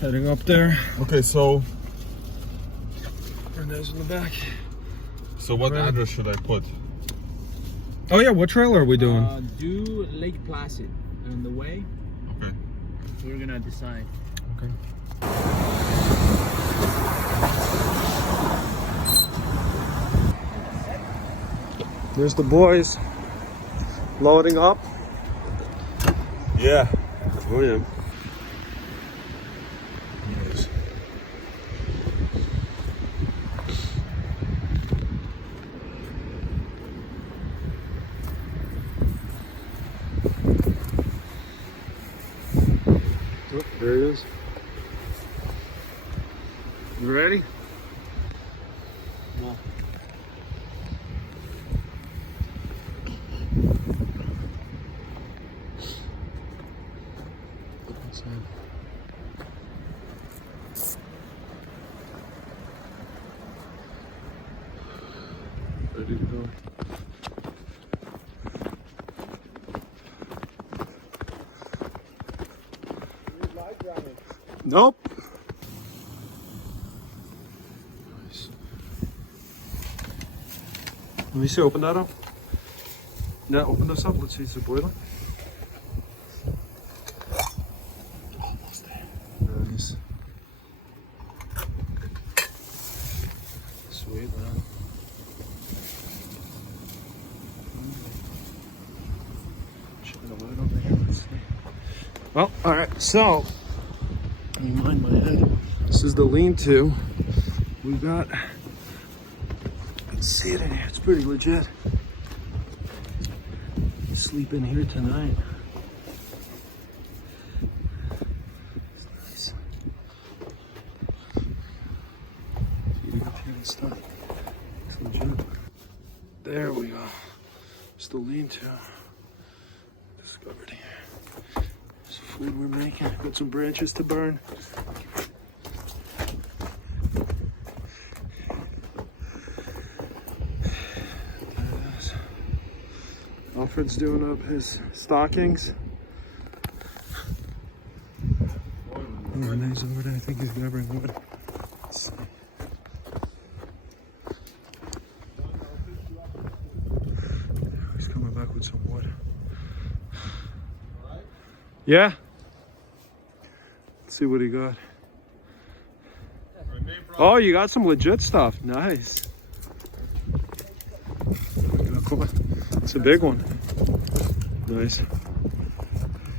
Heading up there. Okay, so Renee's in the back. so what address should I put? Oh yeah, what trailer are we doing? Do Lake Placid on the way. Okay. We're gonna decide. Okay. There's the boys loading up. Yeah. Oh yeah. Oh, there he is. You ready? No. Ready to go. Nope. Nice. Let me see, open that up. Yeah, open this up. Let's see, is it boiling? Almost there. Nice. Sweet, man. Shine a light over here. Let's see. Well, all right, so let me mind my head. This is the lean-to. We got, let's see it in here. It's pretty legit. Sleep in here tonight. It's nice. Heating up here and stuff. It's legit. There we go. It's the lean-to. Discovered here. There's food we're making. Got some branches to burn. Alfred's doing up his stockings. Oh, Renee's over there. I think he's grabbing wood. Let's see. He's coming back with some wood. Yeah? Let's see what he got. Oh, you got some legit stuff. Nice. It's a big one. Nice.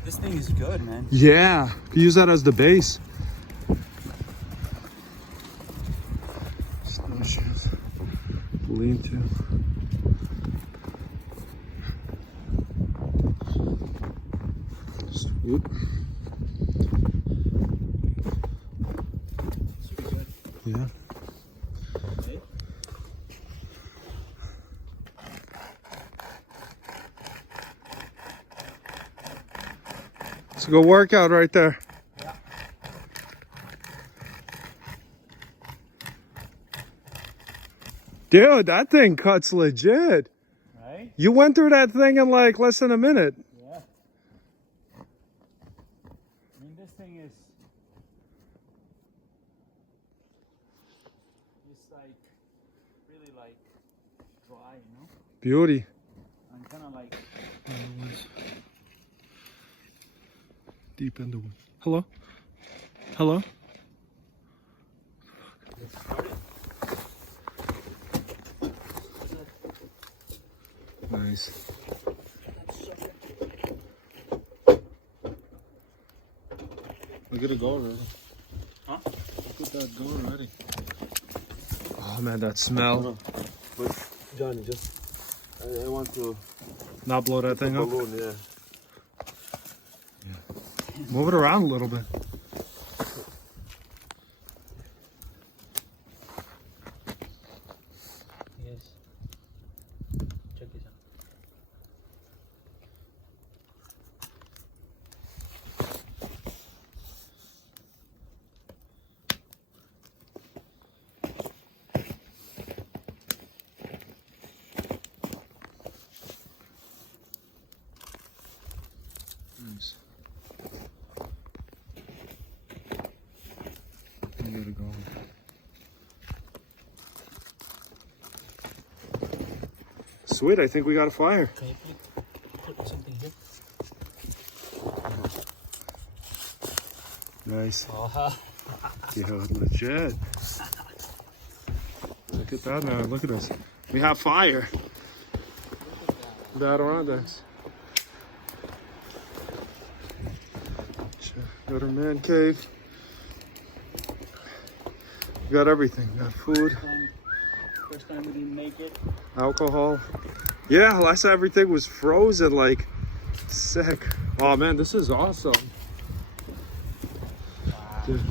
This thing is good, man. Yeah, you use that as the base. Snowshoes. Lean-to. Whoop. Yeah. It's a good workout right there. Yeah. Dude, that thing cuts legit. Right? You went through that thing in like less than a minute. Yeah. I mean, this thing is just like really like dry, you know? Beauty. I'm kind of like. Deep in the wood. Hello? Hello? Nice. Look at it go already. Huh? Look at that go already. Oh man, that smell. But Johnny, just I want to Not blow that thing up? balloon, yeah. Move it around a little bit. Yes. Check this out. Nice. We gotta go. Sweet, I think we got a fire. Can you put something here? Nice. Uh-huh. Dude, legit. Look at that, man. Look at us. We have fire. The Adirondacks. Got our man cave. We got everything. Got food. First time we didn't make it. Alcohol. Yeah, last time everything was frozen, like sick. Oh man, this is awesome. Dude.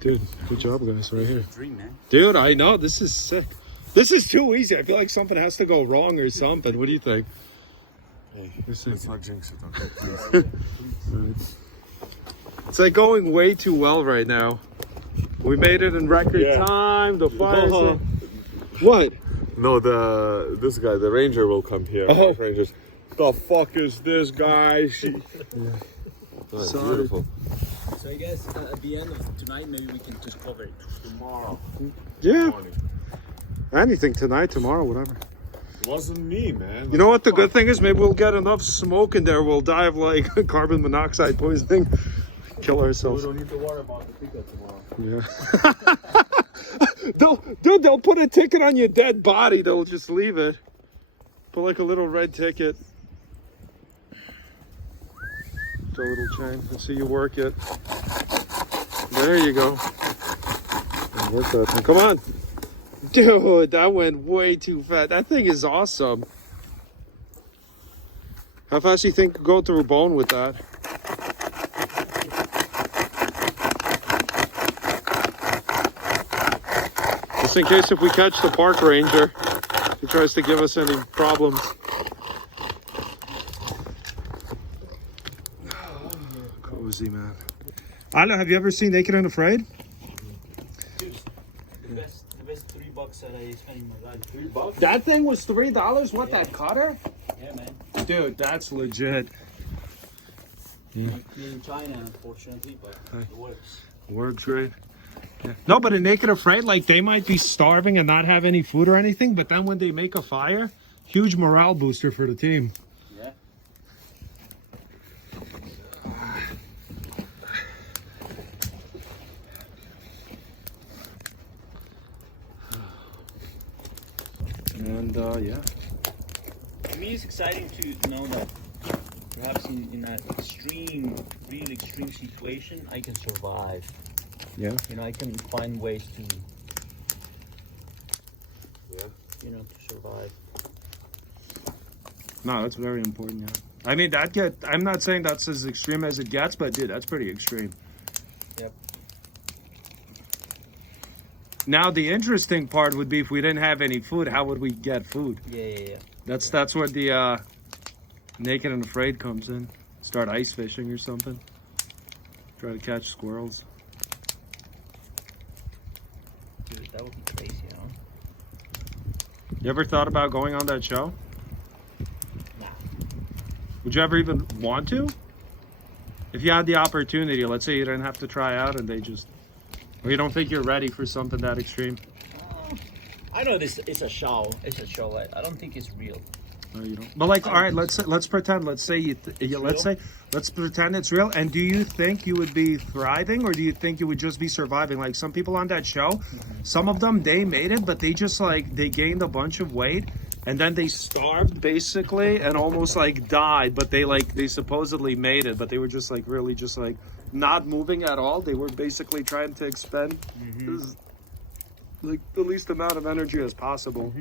Dude, good job guys, right here. Dream, man. Dude, I know, this is sick. This is too easy. I feel like something has to go wrong or something. What do you think? Hey, Let's not jinx it, okay? Please. It's like going way too well right now. We made it in record time. The fire's What? No, this guy, the ranger, will come here. Oh. Rangers. The fuck is this guy? Oh, Sorry. beautiful. So I guess at the end of tonight, maybe we can just cover it tomorrow. Yeah. Morning. Anything tonight, tomorrow, whatever. It wasn't me, man. You know what the good thing is? Maybe we'll get enough smoke in there. We'll die of like carbon monoxide poisoning. Kill We ourselves. don't need to worry about the pickup tomorrow. Yeah. They'll put a ticket on your dead body. They'll just leave it. Put like a little red ticket. The little chain. Let's see you work it. There you go. Work that thing. Come on. Dude, that went way too fast. That thing is awesome. How fast do you think go through bone with that? Just in case if we catch the park ranger, he tries to give us any problems. Cozy, man. I don't know, have you ever seen Naked and Afraid? Dude, the best $3 that I spent in my life. $3? That thing was $3? What, that cutter? Yeah, man. Dude, that's legit. Made in China, unfortunately, but it works. Works great. Yeah. No, but in Naked Afraid, like they might be starving and not have any food or anything, but then when they make a fire, huge morale booster for the team. Yeah. And yeah. For me, it's exciting to know that perhaps in that real extreme situation, I can survive. Yeah. You know, I can find ways to, Yeah. you know, to survive. No, that's very important, yeah. I mean, I'm not saying that's as extreme as it gets, but dude, that's pretty extreme. Yep. Now, the interesting part would be if we didn't have any food, how would we get food? Yeah. That's where the Naked and Afraid comes in. Start ice fishing or something. Try to catch squirrels. Dude, that would be crazy, you know? You ever thought about going on that show? Nah. Would you ever even want to? If you had the opportunity, let's say you didn't have to try out and they just... Or you don't think you're ready for something that extreme? I know this is a show. It's a show. I don't think it's real. No, you don't. But like, all right, let's pretend. Let's say let's pretend it's real. And do you think you would be thriving, or do you think you would just be surviving? Like some people on that show, some of them they made it, but they just like they gained a bunch of weight, and then they starved basically, and almost like died. But they supposedly made it, but they were just like really just like not moving at all. They were basically trying to expend like the least amount of energy as possible.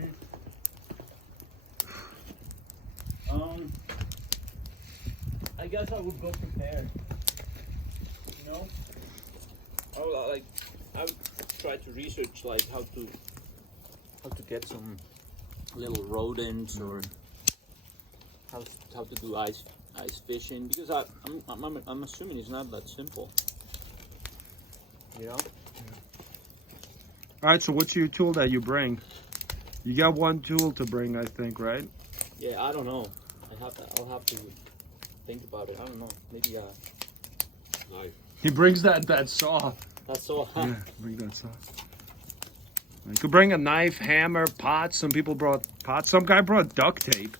I guess I would go prepared. You know, I would try to research like how to get some little rodents or how to do ice fishing, because I'm assuming it's not that simple. You know. All right, so what's your tool that you bring? You got one tool to bring, I think, right? Yeah, I don't know. I'll have to think about it. I don't know. Maybe Knife. He brings that saw. That's all. Yeah, bring that saw. You could bring a knife, hammer, pot. Some people brought pots. Some guy brought duct tape.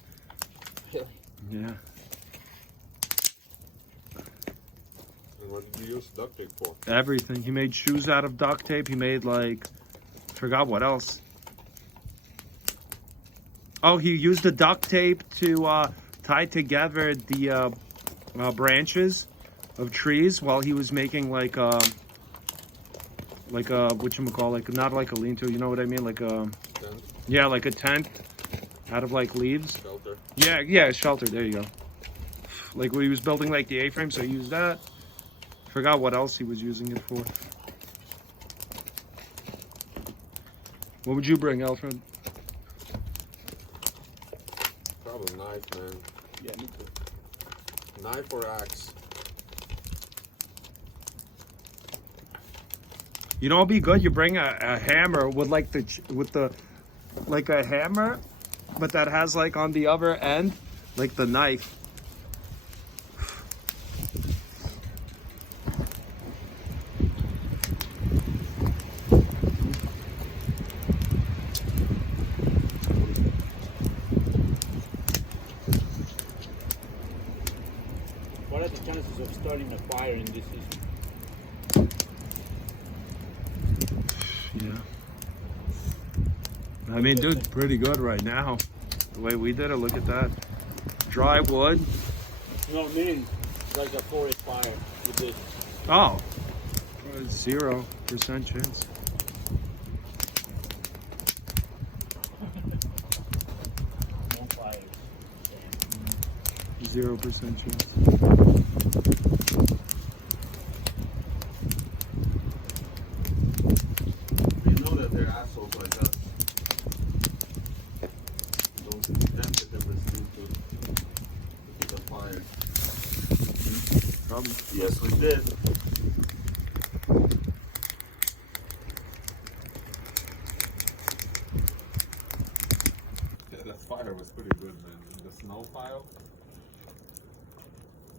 Really? Yeah. And what did you use duct tape for? Everything. He made shoes out of duct tape. He made forgot what else. Oh, he used the duct tape to tie together the branches of trees while he was making like a whatchamacall, not like a lean-to, you know what I mean? Tent? Yeah, like a tent out of leaves. Shelter? Yeah, shelter, there you go. Like when he was building the A-frame, so he used that. Forgot what else he was using it for. What would you bring, Alfred? Probably knife, man. Yeah, me too. Knife or axe? You know, it'd be good. You bring a hammer with a hammer, but that has on the other end, the knife. What are the chances of starting a fire in this season? Yeah. I mean, dude, pretty good right now. The way we did it, look at that. Dry wood. No, meaning like a forest fire with this. Oh, 0% chance. No fires. 0% chance. We know that they're assholes like us. Those sensitivists need to keep a fire. Probably. Yes, we did. Yeah, that fire was pretty good, man. The snow pile.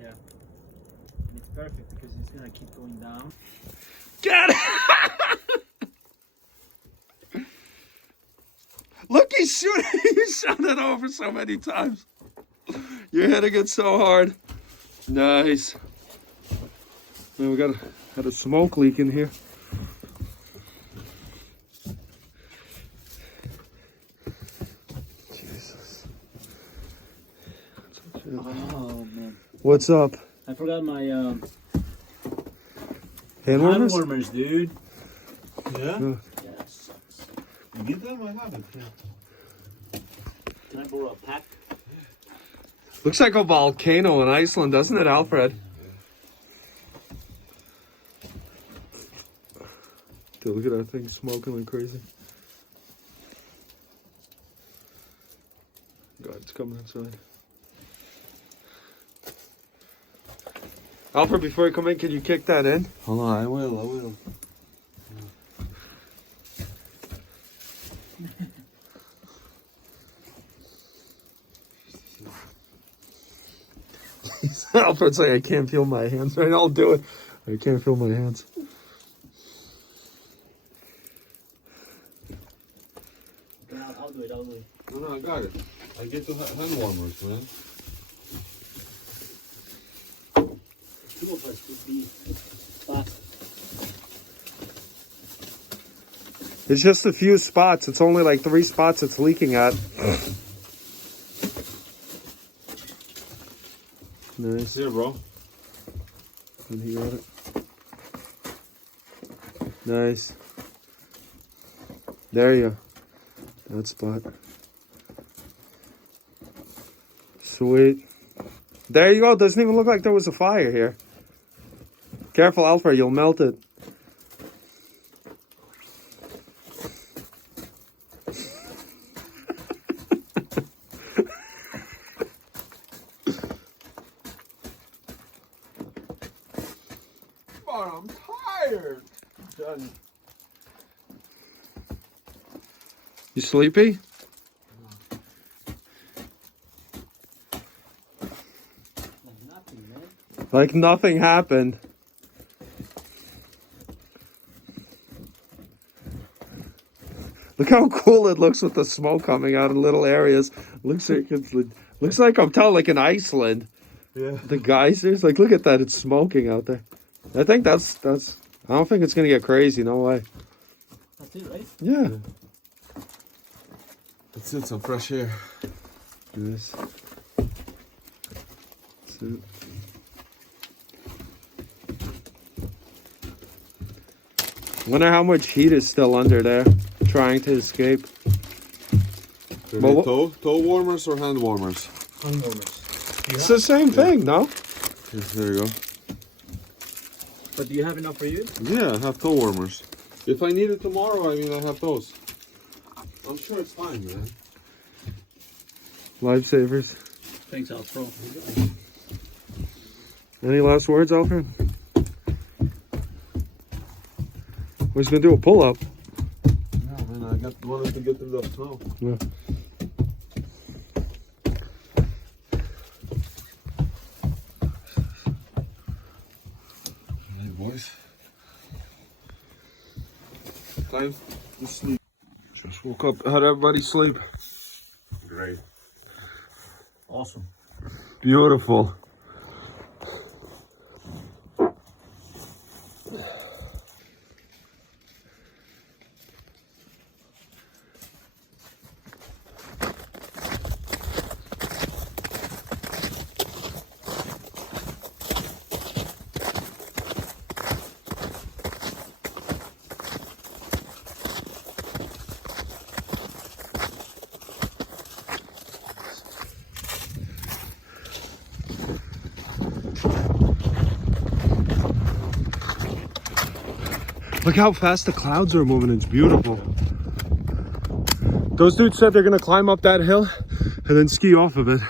Yeah. And it's perfect because it's gonna keep going down. Get it! Look, he's shooting. He shot it over so many times. You're hitting it so hard. Nice. Man, we had a smoke leak in here. Jesus. Oh man. What's up? I forgot my Hand hand warmers? warmers, dude. Yeah? Yeah. Yeah, sucks. You need them? I have it. Yeah. Can I borrow a pack? Looks like a volcano in Iceland, doesn't it, Alfred? Dude, look at that thing smoking like crazy. God, it's coming inside. Alfred, before you come in, can you kick that in? Hold on, I will. Alfred's like, I can't feel my hands right now. I'll do it. I can't feel my hands. Okay, I'll do it. No, I got it. I get to hand warmers, man. Two of us would be fast. It's just a few spots. It's only 3 spots it's leaking at. Nice. Here, bro. And he got it. Nice. There you go. That spot. Sweet. There you go. Doesn't even look like there was a fire here. Careful, Alfred. You'll melt it. But I'm tired. Done. You sleepy? Like nothing, man. Like nothing happened. Look how cool it looks with the smoke coming out in little areas. Looks like I'm telling, like in Iceland. Yeah. The geysers, like look at that, it's smoking out there. I think that's. I don't think it's gonna get crazy. No way. That's it, right? Yeah. That's it, some fresh air. Yes. That's it. Wonder how much heat is still under there, trying to escape. Are Well, they toe warmers or hand warmers? Hand warmers. It's the same thing, no? Yes, there you go. But do you have enough for you? Yeah, I have toe warmers. If I need it tomorrow, I mean, I have those. I'm sure it's fine, man. Lifesavers. Thanks, Alfro. Any last words, Alfred? We're just gonna do a pull-up. Yeah, man, I wanted to get in the snow. Yeah. Hey, boys. Time to sleep. Just woke up. How'd everybody sleep? Great. Awesome. Beautiful. Look how fast the clouds are moving. It's beautiful. Those dudes said they're gonna climb up that hill and then ski off of it.